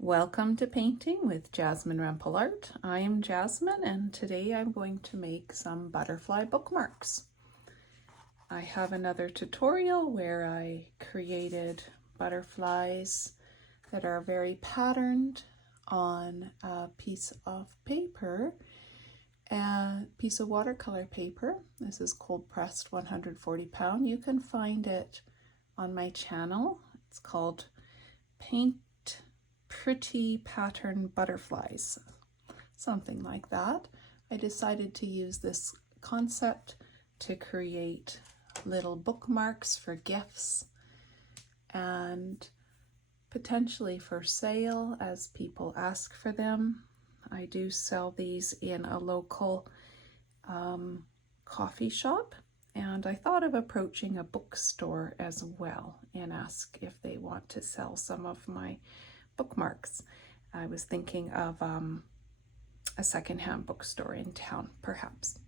Welcome to Painting with Jasmine Rempel Art. I am Jasmine and today I'm going to make some butterfly bookmarks. I have another tutorial where I created butterflies that are very patterned on a piece of paper, a piece of watercolor paper. This is cold pressed 140 pound. You can find it on my channel. It's called Paint Pretty Pattern Butterflies, something like that. I decided to use this concept to create little bookmarks for gifts and potentially for sale as people ask for them. I do sell these in a local coffee shop, and I thought of approaching a bookstore as well and ask if they want to sell some of my bookmarks. I was thinking of a secondhand bookstore in town, perhaps.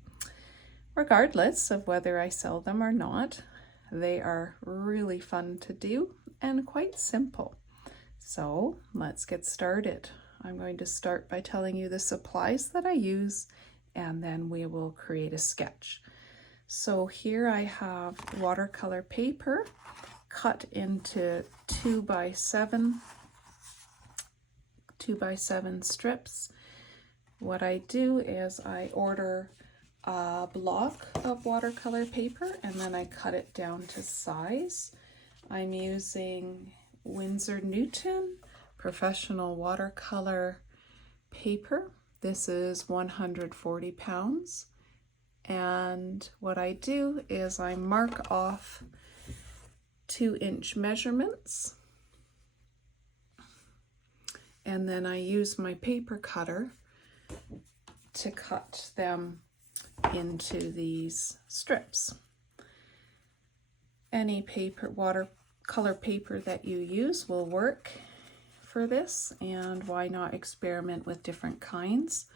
Regardless of whether I sell them or not, they are really fun to do and quite simple. So let's get started. I'm going to start by telling you the supplies that I use, and then we will create a sketch. So here I have watercolor paper cut into 2x7 strips. What I do is I order a block of watercolor paper and then I cut it down to size. I'm using Windsor Newton professional watercolor paper. This is 140 pounds. And what I do is I mark off 2-inch measurements. And then I use my paper cutter to cut them into these strips. Any paper, watercolor paper that you use will work for this, and why not experiment with different kinds?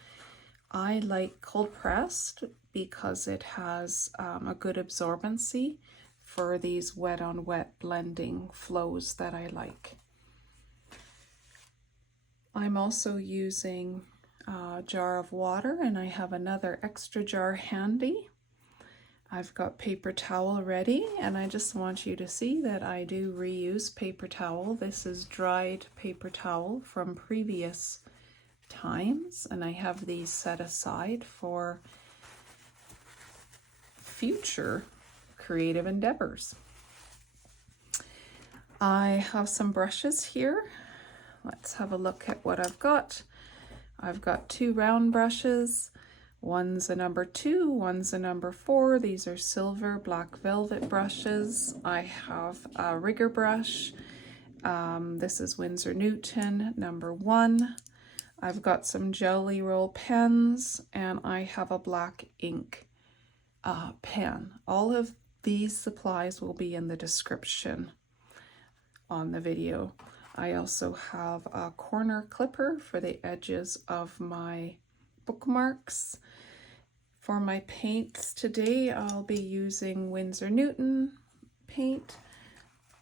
I like cold pressed because it has a good absorbency for these wet on wet blending flows that I like. I'm also using a jar of water, and I have another extra jar handy. I've got paper towel ready, and I just want you to see that I do reuse paper towel. This is dried paper towel from previous times, and I have these set aside for future creative endeavors. I have some brushes here. Let's have a look at what I've got. I've got 2 round brushes. One's a number 2, one's a number 4. These are silver black velvet brushes. I have a rigger brush. This is Windsor Newton number 1. I've got some Jelly Roll pens, and I have a black ink pen. All of these supplies will be in the description on the video. I also have a corner clipper for the edges of my bookmarks. For my paints today, I'll be using Windsor Newton paint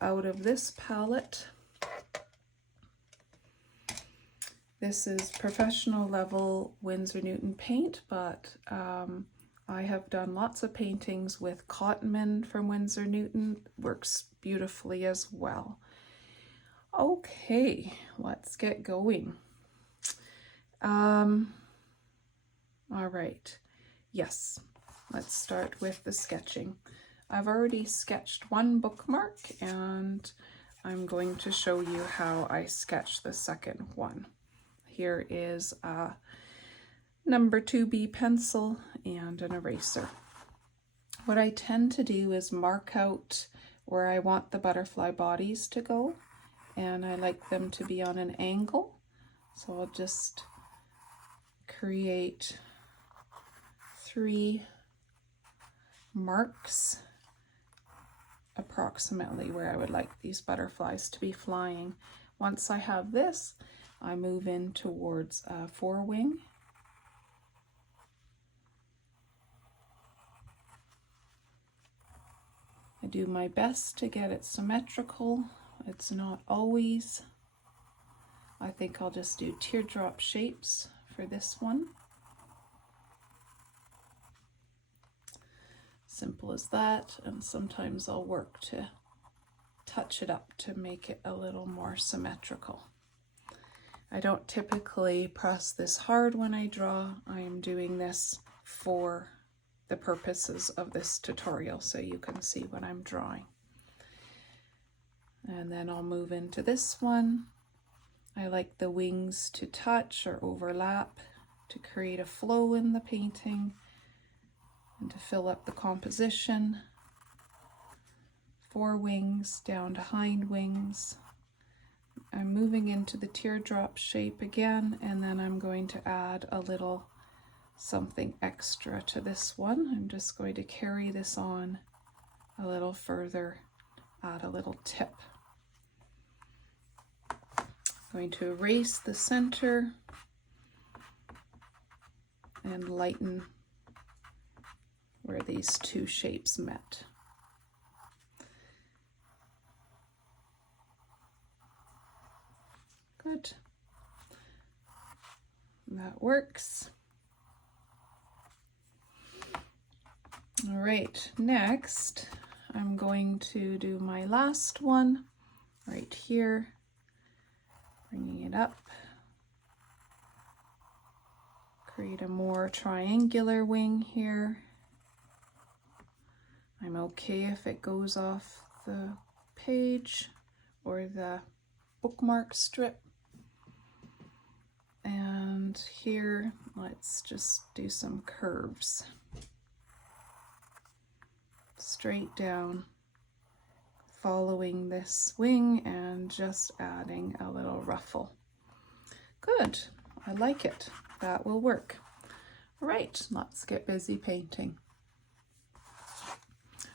out of this palette. This is professional level Windsor Newton paint, but I have done lots of paintings with Cottonman from Windsor Newton. Works beautifully as well. Okay, let's get going. All right, yes, let's start with the sketching. I've already sketched one bookmark, and I'm going to show you how I sketch the second one. Here is a number 2B pencil and an eraser. What I tend to do is mark out where I want the butterfly bodies to go, and I like them to be on an angle. So I'll just create 3 marks approximately where I would like these butterflies to be flying. Once I have this, I move in towards a forewing. I do my best to get it symmetrical. It's not always I think I'll just do teardrop shapes for this one. Simple as that, and sometimes I'll work to touch it up to make it a little more symmetrical. I don't typically press this hard when I draw. I am doing this for the purposes of this tutorial so you can see what I'm drawing. And then I'll move into this one. I like the wings to touch or overlap to create a flow in the painting and to fill up the composition. Fore wings down to hind wings. I'm moving into the teardrop shape again, and then I'm going to add a little something extra to this one. I'm just going to carry this on a little further, add a little tip. I'm going to erase the center and lighten where these two shapes met. Good. That works. All right, next I'm going to do my last one right here, bringing it up. Create a more triangular wing here. I'm okay if it goes off the page or the bookmark strip. And here, let's just do some curves. Straight down, following this wing and just adding a little ruffle. Good, I like it. That will work. All right, let's get busy painting.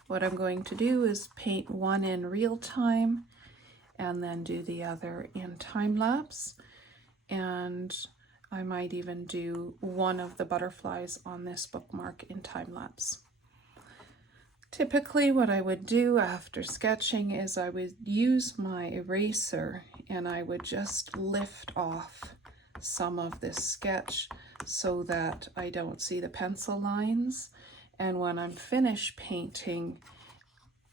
What I'm going to do is paint one in real time and then do the other in time lapse. And I might even do one of the butterflies on this bookmark in time lapse. Typically what I would do after sketching is I would use my eraser and I would just lift off some of this sketch so that I don't see the pencil lines. And when I'm finished painting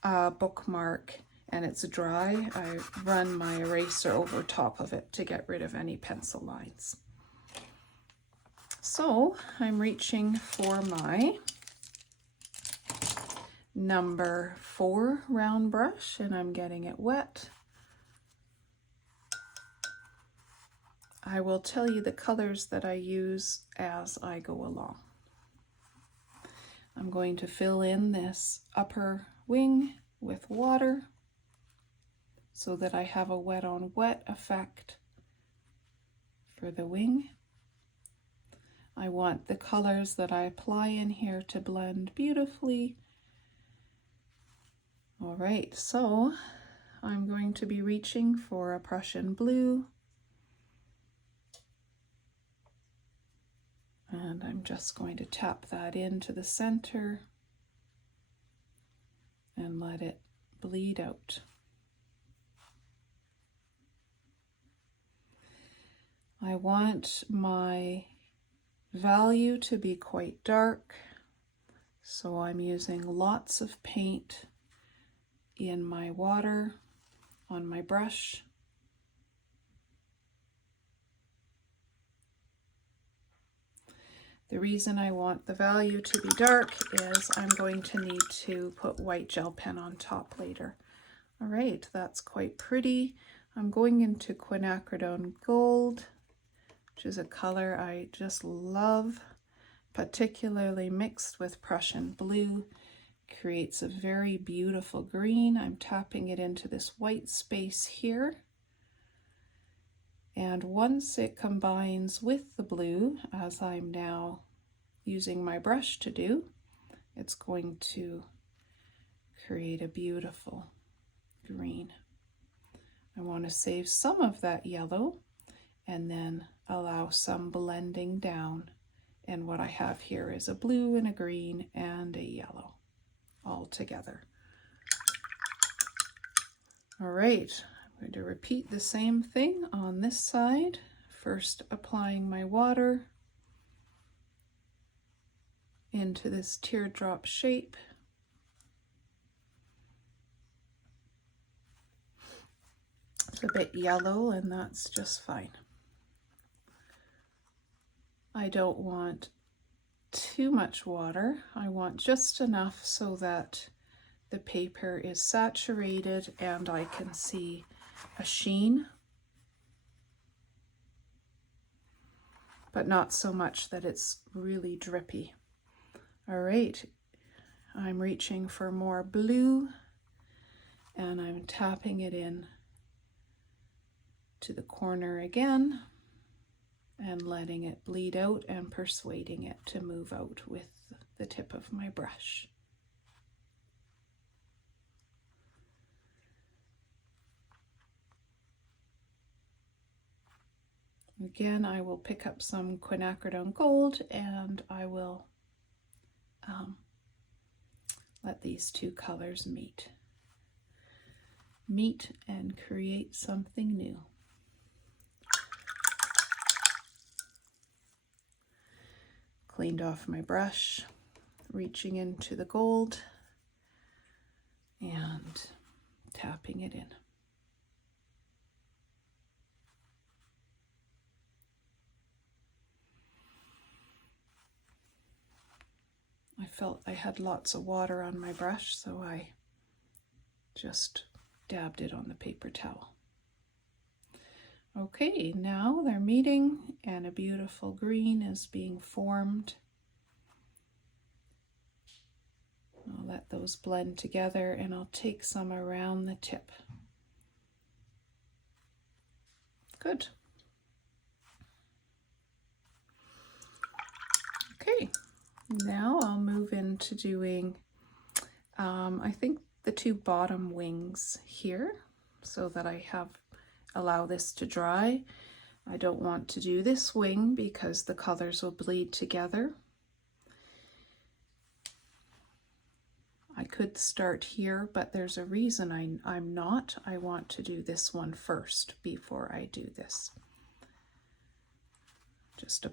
a bookmark and it's dry, I run my eraser over top of it to get rid of any pencil lines. So I'm reaching for my number 4 round brush and I'm getting it wet. I will tell you the colors that I use as I go along. I'm going to fill in this upper wing with water so that I have a wet on wet effect for the wing. I want the colors that I apply in here to blend beautifully. All right, so I'm going to be reaching for a Prussian Blue. And I'm just going to tap that into the center and let it bleed out. I want my value to be quite dark, so I'm using lots of paint in my water on my brush. The reason I want the value to be dark is I'm going to need to put white gel pen on top later. All right, that's quite pretty. I'm going into Quinacridone Gold, which is a color I just love, particularly mixed with Prussian Blue. Creates a very beautiful green. I'm tapping it into this white space here. And once it combines with the blue, as I'm now using my brush to do, it's going to create a beautiful green. I want to save some of that yellow and then allow some blending down. And what I have here is a blue and a green and a yellow all together. All right, I'm I'm going to repeat the same thing on this side. First applying my water into this teardrop shape. It's a bit yellow and that's just fine. I don't want too much water. I want just enough so that the paper is saturated and I can see a sheen, but not so much that it's really drippy. All right, I'm reaching for more blue and I'm tapping it in to the corner again and letting it bleed out and persuading it to move out with the tip of my brush. Again, I will pick up some Quinacridone Gold and I will let these two colors meet and create something new. Cleaned off my brush, reaching into the gold and tapping it in. I felt I had lots of water on my brush, so I just dabbed it on the paper towel. Okay, now they're meeting and a beautiful green is being formed. I'll let those blend together and I'll take some around the tip. Good. Okay, now I'll move into doing, I think the two bottom wings here so that I allow this to dry. I don't want to do this wing because the colors will bleed together. I could start here, but there's a reason I'm not. I want to do this one first before I do this. Just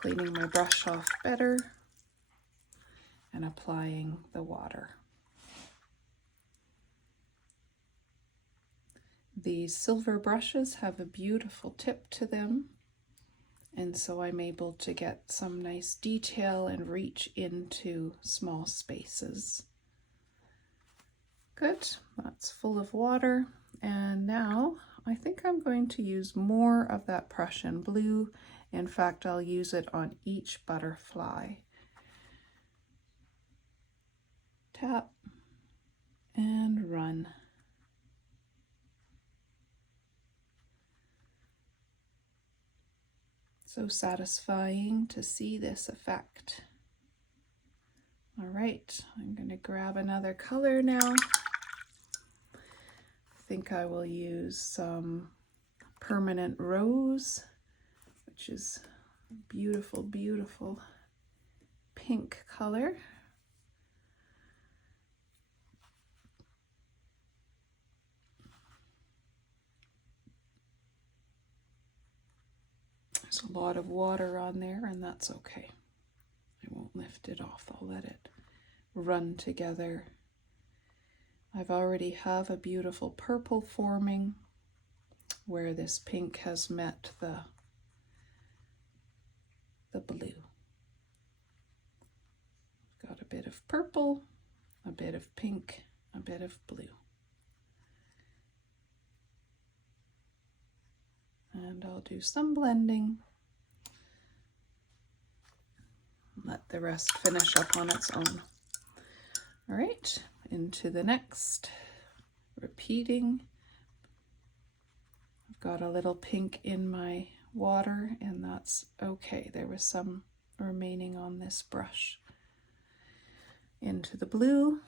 cleaning my brush off better and applying the water. These silver brushes have a beautiful tip to them, and so I'm able to get some nice detail and reach into small spaces. Good, that's full of water. And now I think I'm going to use more of that Prussian blue. In fact, I'll use it on each butterfly. Tap and run. So satisfying to see this effect. All right, I'm going to grab another color now. I think I will use some Permanent Rose, which is a beautiful, beautiful pink color. There's a lot of water on there, and that's okay. I won't lift it off. I'll let it run together. I've already have a beautiful purple forming where this pink has met the blue. Got a bit of purple, a bit of pink, a bit of blue. And I'll do some blending. Let the rest finish up on its own. All right, into the next, repeating. I've got a little pink in my water, and that's okay. There was some remaining on this brush. Into the blue.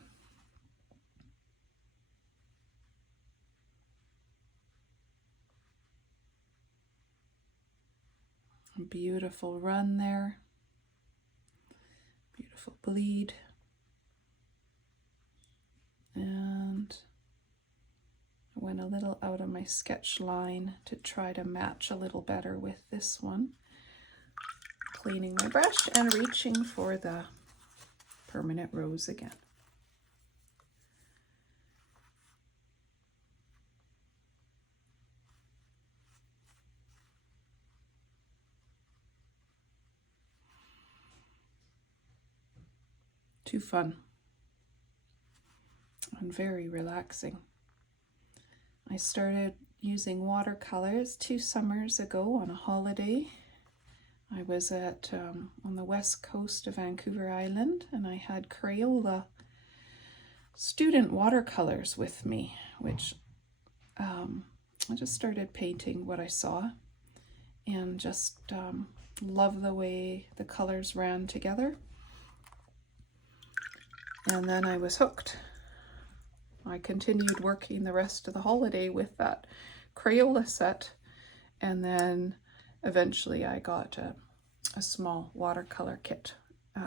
A beautiful run there. Beautiful bleed. And I went a little out of my sketch line to try to match a little better with this one. Cleaning my brush and reaching for the permanent rose again. Too fun and very relaxing. I started using watercolors 2 summers ago on a holiday. I was at on the west coast of Vancouver Island, and I had Crayola student watercolors with me, which I just started painting what I saw and just love the way the colors ran together. And then I was hooked. I continued working the rest of the holiday with that Crayola set, and then eventually I got a small watercolor kit,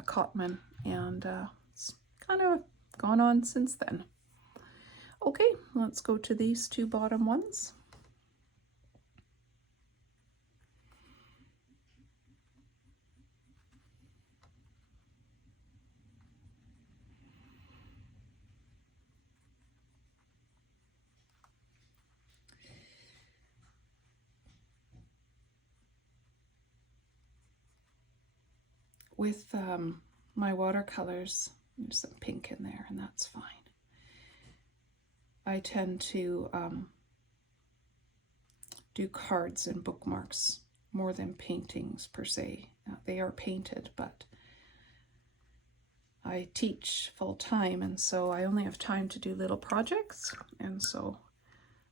Cotman, and it's kind of gone on since then. Okay, let's go to these 2 bottom ones. With my watercolors, there's some pink in there, and that's fine. I tend to do cards and bookmarks more than paintings per se. They are painted, but I teach full time, and so I only have time to do little projects, and so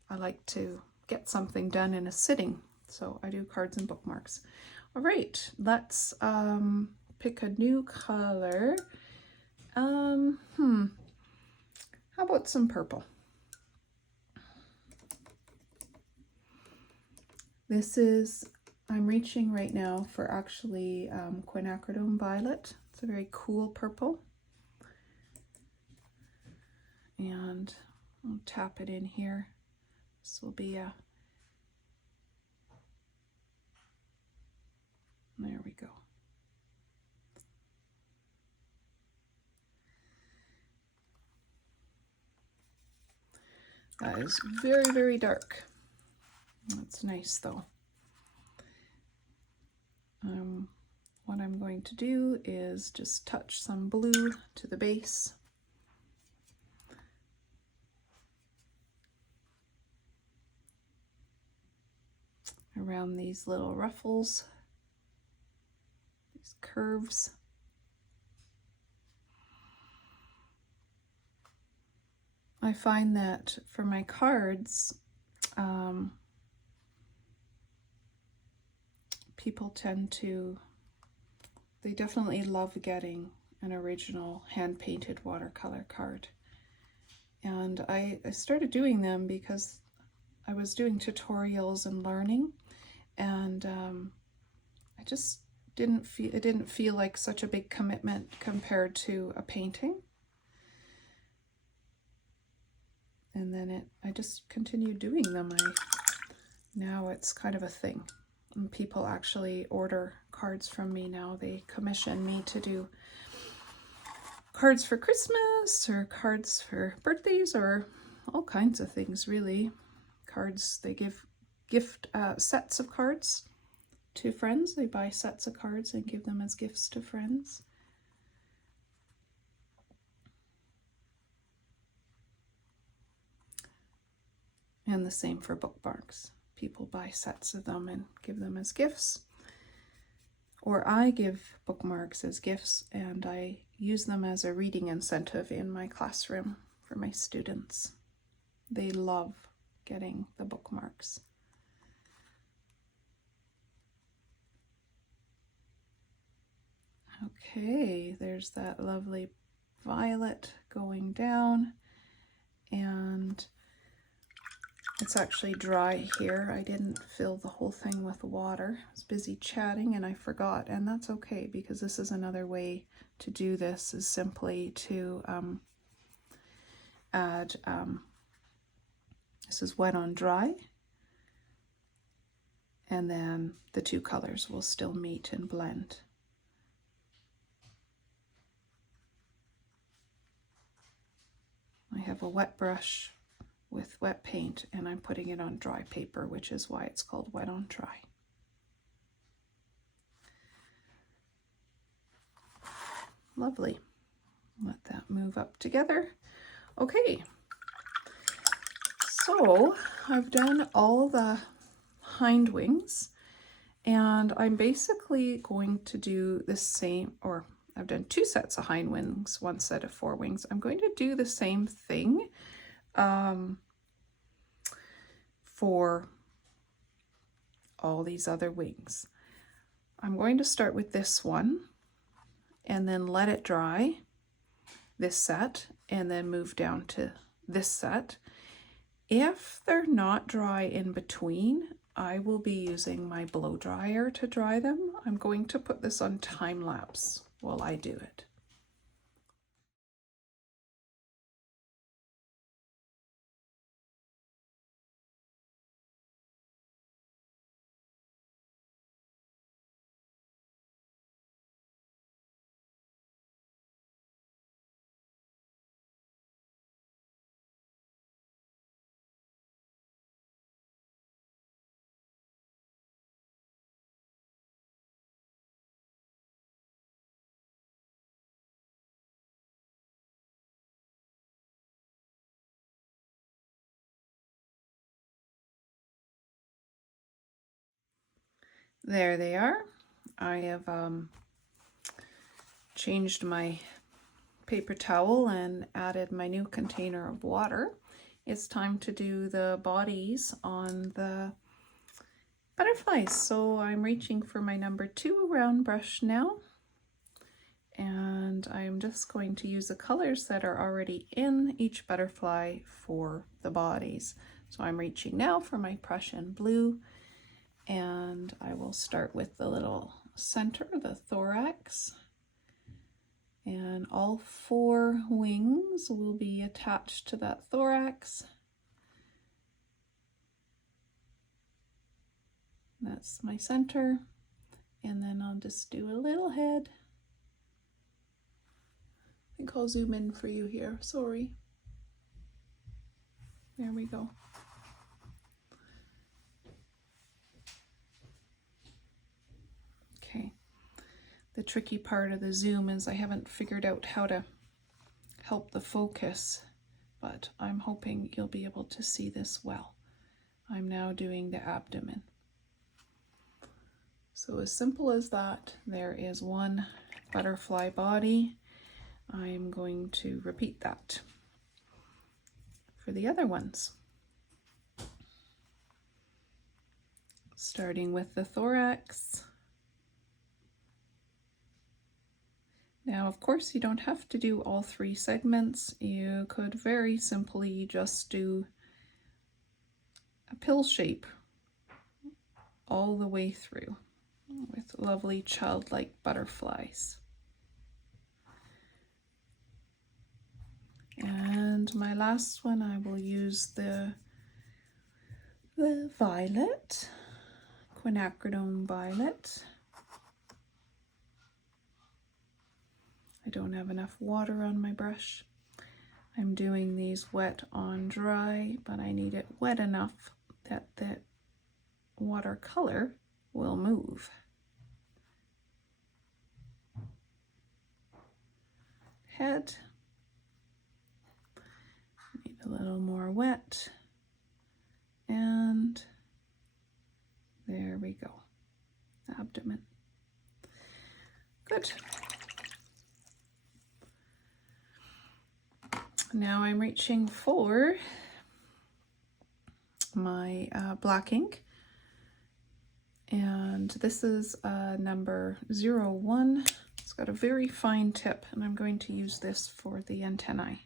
I like to get something done in a sitting. So I do cards and bookmarks. All right, let's pick a new color. How about some purple? This is, I'm reaching right now for actually Quinacridone Violet. It's a very cool purple. And I'll tap it in here. This will be a, there we go. That is very, very dark. That's nice though. What I'm going to do is just touch some blue to the base. Around these little ruffles, these curves. I find that for my cards, people tend to, they definitely love getting an original hand-painted watercolor card. And I started doing them because I was doing tutorials and learning, and I just didn't feel like such a big commitment compared to a painting. And then I just continued doing them. Now it's kind of a thing. And people actually order cards from me now. They commission me to do cards for Christmas or cards for birthdays or all kinds of things, really. Cards, they give gift sets of cards to friends. They buy sets of cards and give them as gifts to friends. And the same for bookmarks. People buy sets of them and give them as gifts. Or I give bookmarks as gifts, and I use them as a reading incentive in my classroom for my students. They love getting the bookmarks. Okay, there's that lovely violet going down, and it's actually dry here. I didn't fill the whole thing with water. I was busy chatting and I forgot, and that's okay, because this is another way to do this, is simply to add This is wet on dry. And then the two colors will still meet and blend. I have a wet brush with wet paint and I'm putting it on dry paper, which is why it's called wet on dry. Lovely. Let that move up together. Okay, so I've done all the hind wings and I'm basically going to do the same, or I've done 2 sets of hind wings, 1 set of forewings. I'm going to do the same thing for all these other wings. I'm going to start with this one and then let it dry, this set, and then move down to this set. If they're not dry in between, I will be using my blow dryer to dry them. I'm going to put this on time lapse while I do it. There they are. I have changed my paper towel and added my new container of water. It's time to do the bodies on the butterflies. So I'm reaching for my number 2 round brush now. And I'm just going to use the colors that are already in each butterfly for the bodies. So I'm reaching now for my Prussian Blue. And I will start with the little center, the thorax. And all 4 wings will be attached to that thorax. That's my center. And then I'll just do a little head. I think I'll zoom in for you here, sorry. There we go. Okay, the tricky part of the zoom is I haven't figured out how to help the focus, but I'm hoping you'll be able to see this well. I'm now doing the abdomen. So as simple as that, there is one butterfly body. I'm going to repeat that for the other ones. Starting with the thorax. Now, of course, you don't have to do all 3 segments. You could very simply just do a pill shape all the way through with lovely childlike butterflies. And my last one, I will use the violet, Quinacridone Violet. I don't have enough water on my brush. I'm doing these wet on dry, but I need it wet enough that the watercolor will move. Head. Need a little more wet. And there we go. Abdomen. Good. Now I'm reaching for my black ink, and this is number 01. It's got a very fine tip, and I'm going to use this for the antennae.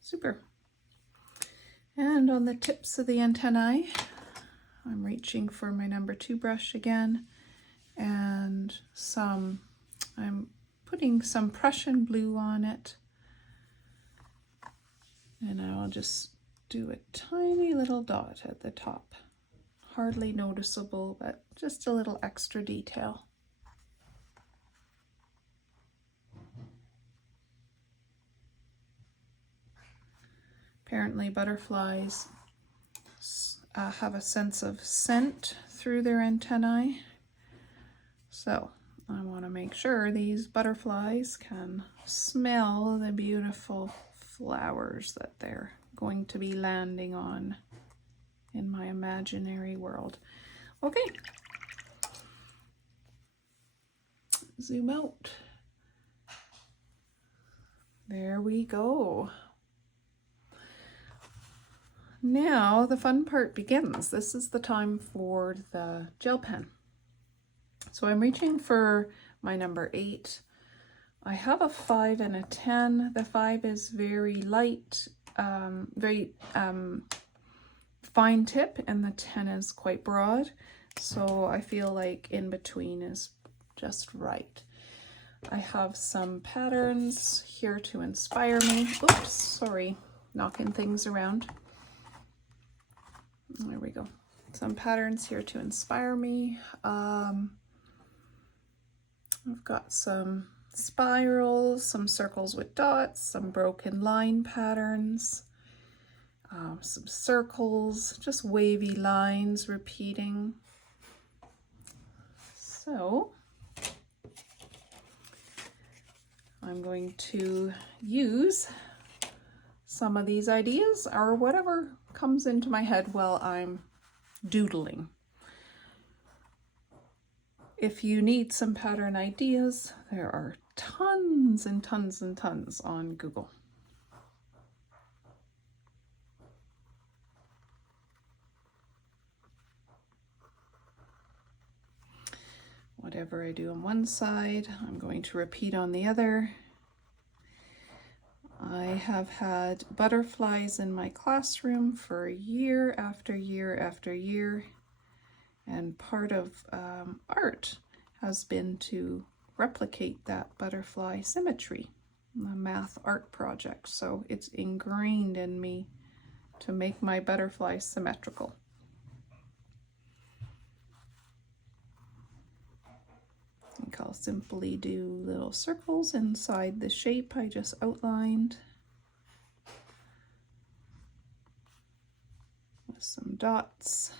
Super. And And on the tips of the antennae, I'm reaching for my number 2 brush again, and I'm putting some Prussian Blue on it, and I'll just do a tiny little dot at the top. Hardly noticeable, but just a little extra detail. Apparently butterflies have a sense of scent through their antennae, so I want to make sure these butterflies can smell the beautiful flowers that they're going to be landing on in my imaginary world. Okay, zoom out. There we go. Now the fun part begins. This is the time for the gel pen. So I'm reaching for my number 8. I have a 5 and a 10. The 5 is very light, very fine tip, and the 10 is quite broad. So I feel like in between is just right. I have some patterns here to inspire me. Oops, sorry, knocking things around. There we go. Some patterns here to inspire me. I've got some spirals, some circles with dots, some broken line patterns, some circles, just wavy lines repeating. So I'm going to use some of these ideas or whatever comes into my head while I'm doodling. If you need some pattern ideas, there are tons and tons and tons on Google. Whatever I do on one side, I'm going to repeat on the other. I have had butterflies in my classroom for year after year after year, and part of art has been to replicate that butterfly symmetry, a math art project. So it's ingrained in me to make my butterflies symmetrical. I think I'll simply do little circles inside the shape I just outlined with some dots.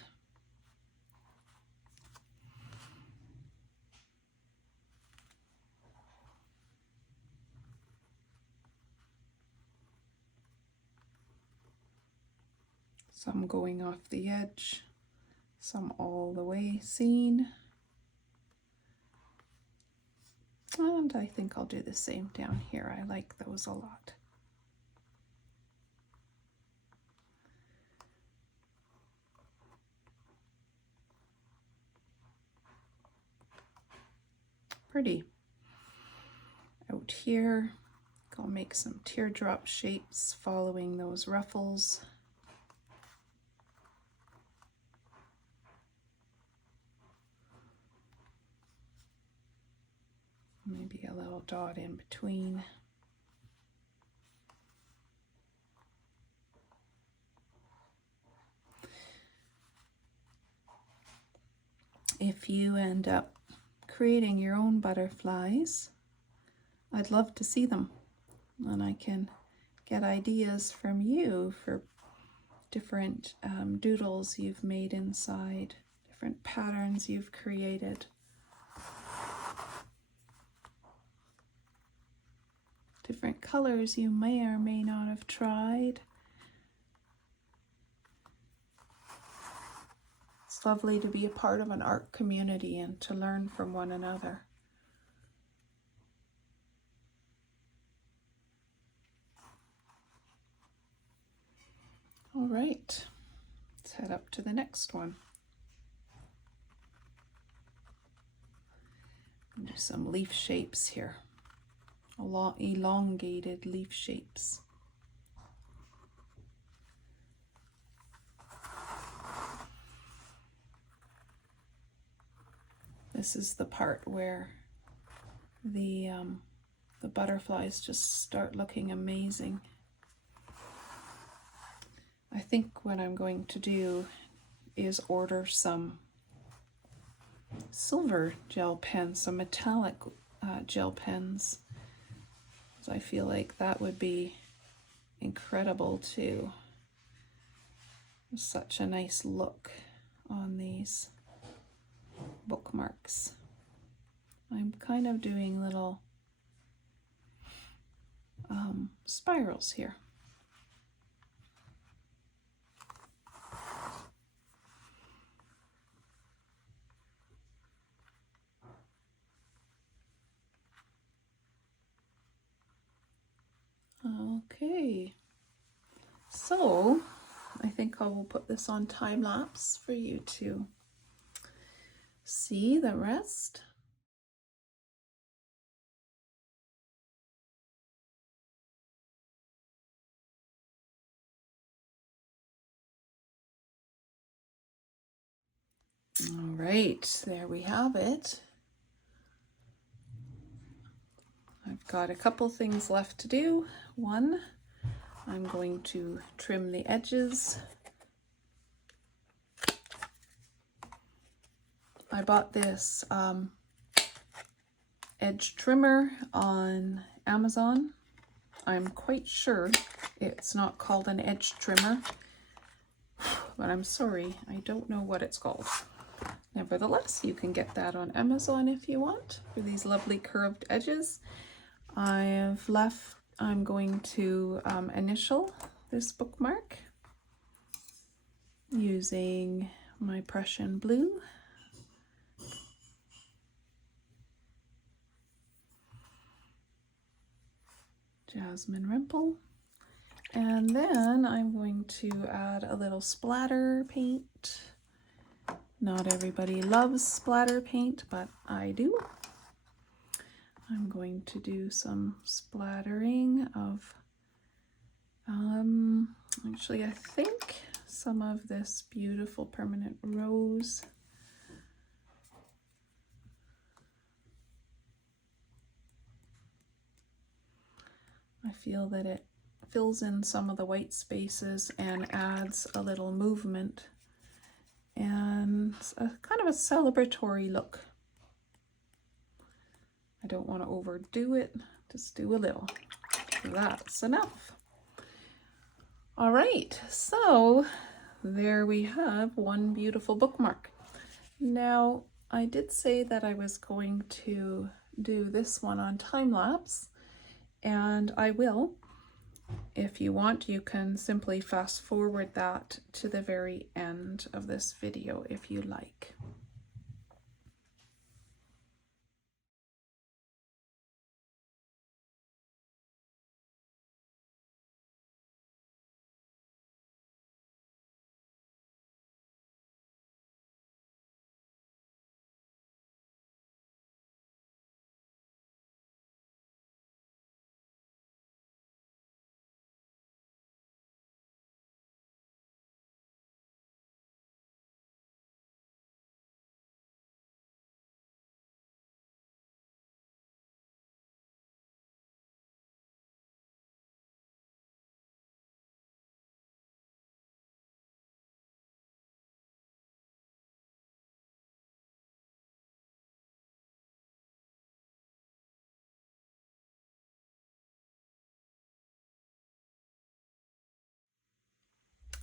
Some going off the edge, some all the way seen. And I think I'll do the same down here. I like those a lot. Pretty. Out here, I'll make some teardrop shapes following those ruffles. Maybe a little dot in between. If you end up creating your own butterflies, I'd love to see them, and I can get ideas from you for different doodles you've made inside, different patterns you've created. Different colors you may or may not have tried. It's lovely to be a part of an art community and to learn from one another. All right, let's head up to the next one. Do some leaf shapes here. Elongated leaf shapes. This is the part where the butterflies just start looking amazing. I think what I'm going to do is order some silver gel pens, some metallic gel pens. So I feel like that would be incredible too. Such a nice look on these bookmarks. I'm kind of doing little spirals here. Okay, so I think I will put this on time lapse for you to see the rest. All right, there we have it. I've got a couple things left to do. One, I'm going to trim the edges. I bought this edge trimmer on Amazon. I'm quite sure it's not called an edge trimmer, but I'm sorry, I don't know what it's called. Nevertheless, you can get that on Amazon if you want, for these lovely curved edges. I'm going to initial this bookmark using my Prussian Blue. Jasmine Rimple. And then I'm going to add a little splatter paint. Not everybody loves splatter paint, but I do. I'm going to do some splattering of, actually I think some of this beautiful permanent rose. I feel that it fills in some of the white spaces and adds a little movement and a kind of a celebratory look. I don't want to overdo it, just do a little. That's enough. All right, so there we have one beautiful bookmark. Now, I did say that I was going to do this one on time lapse, and I will. If you want, you can simply fast forward that to the very end of this video if you like.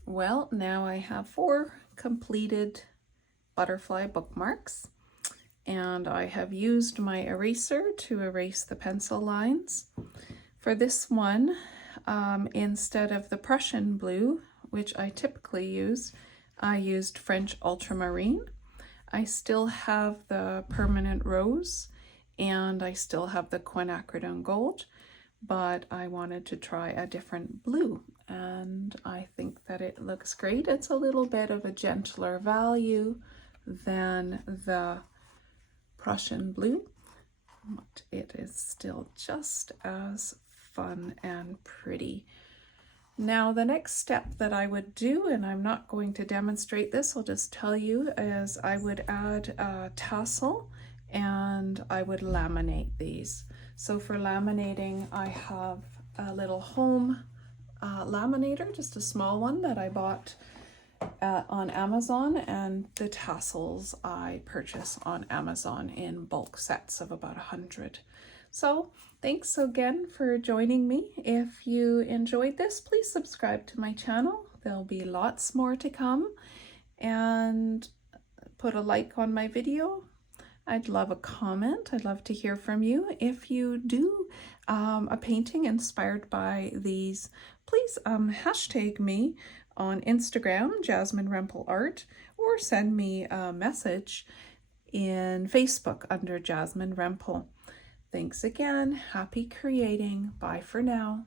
Well, now I have 4 completed butterfly bookmarks, and I have used my eraser to erase the pencil lines. For this one, instead of the Prussian Blue, which I typically use, I used French Ultramarine. I still have the permanent rose, and I still have the Quinacridone Gold, but I wanted to try a different blue, and I think that it looks great. It's a little bit of a gentler value than the Prussian Blue, but it is still just as fun and pretty. Now the next step that I would do, and I'm not going to demonstrate this, I'll just tell you, is I would add a tassel and I would laminate these. So for laminating, I have a little home laminator, just a small one that I bought on Amazon, and the tassels I purchase on Amazon in bulk sets of about 100. So thanks again for joining me. If you enjoyed this, please subscribe to my channel. There'll be lots more to come, and put a like on my video. I'd love a comment. I'd love to hear from you. If you do a painting inspired by these, please hashtag me on Instagram, Jasmine Rempel Art, or send me a message in Facebook under Jasmine Rempel. Thanks again. Happy creating. Bye for now.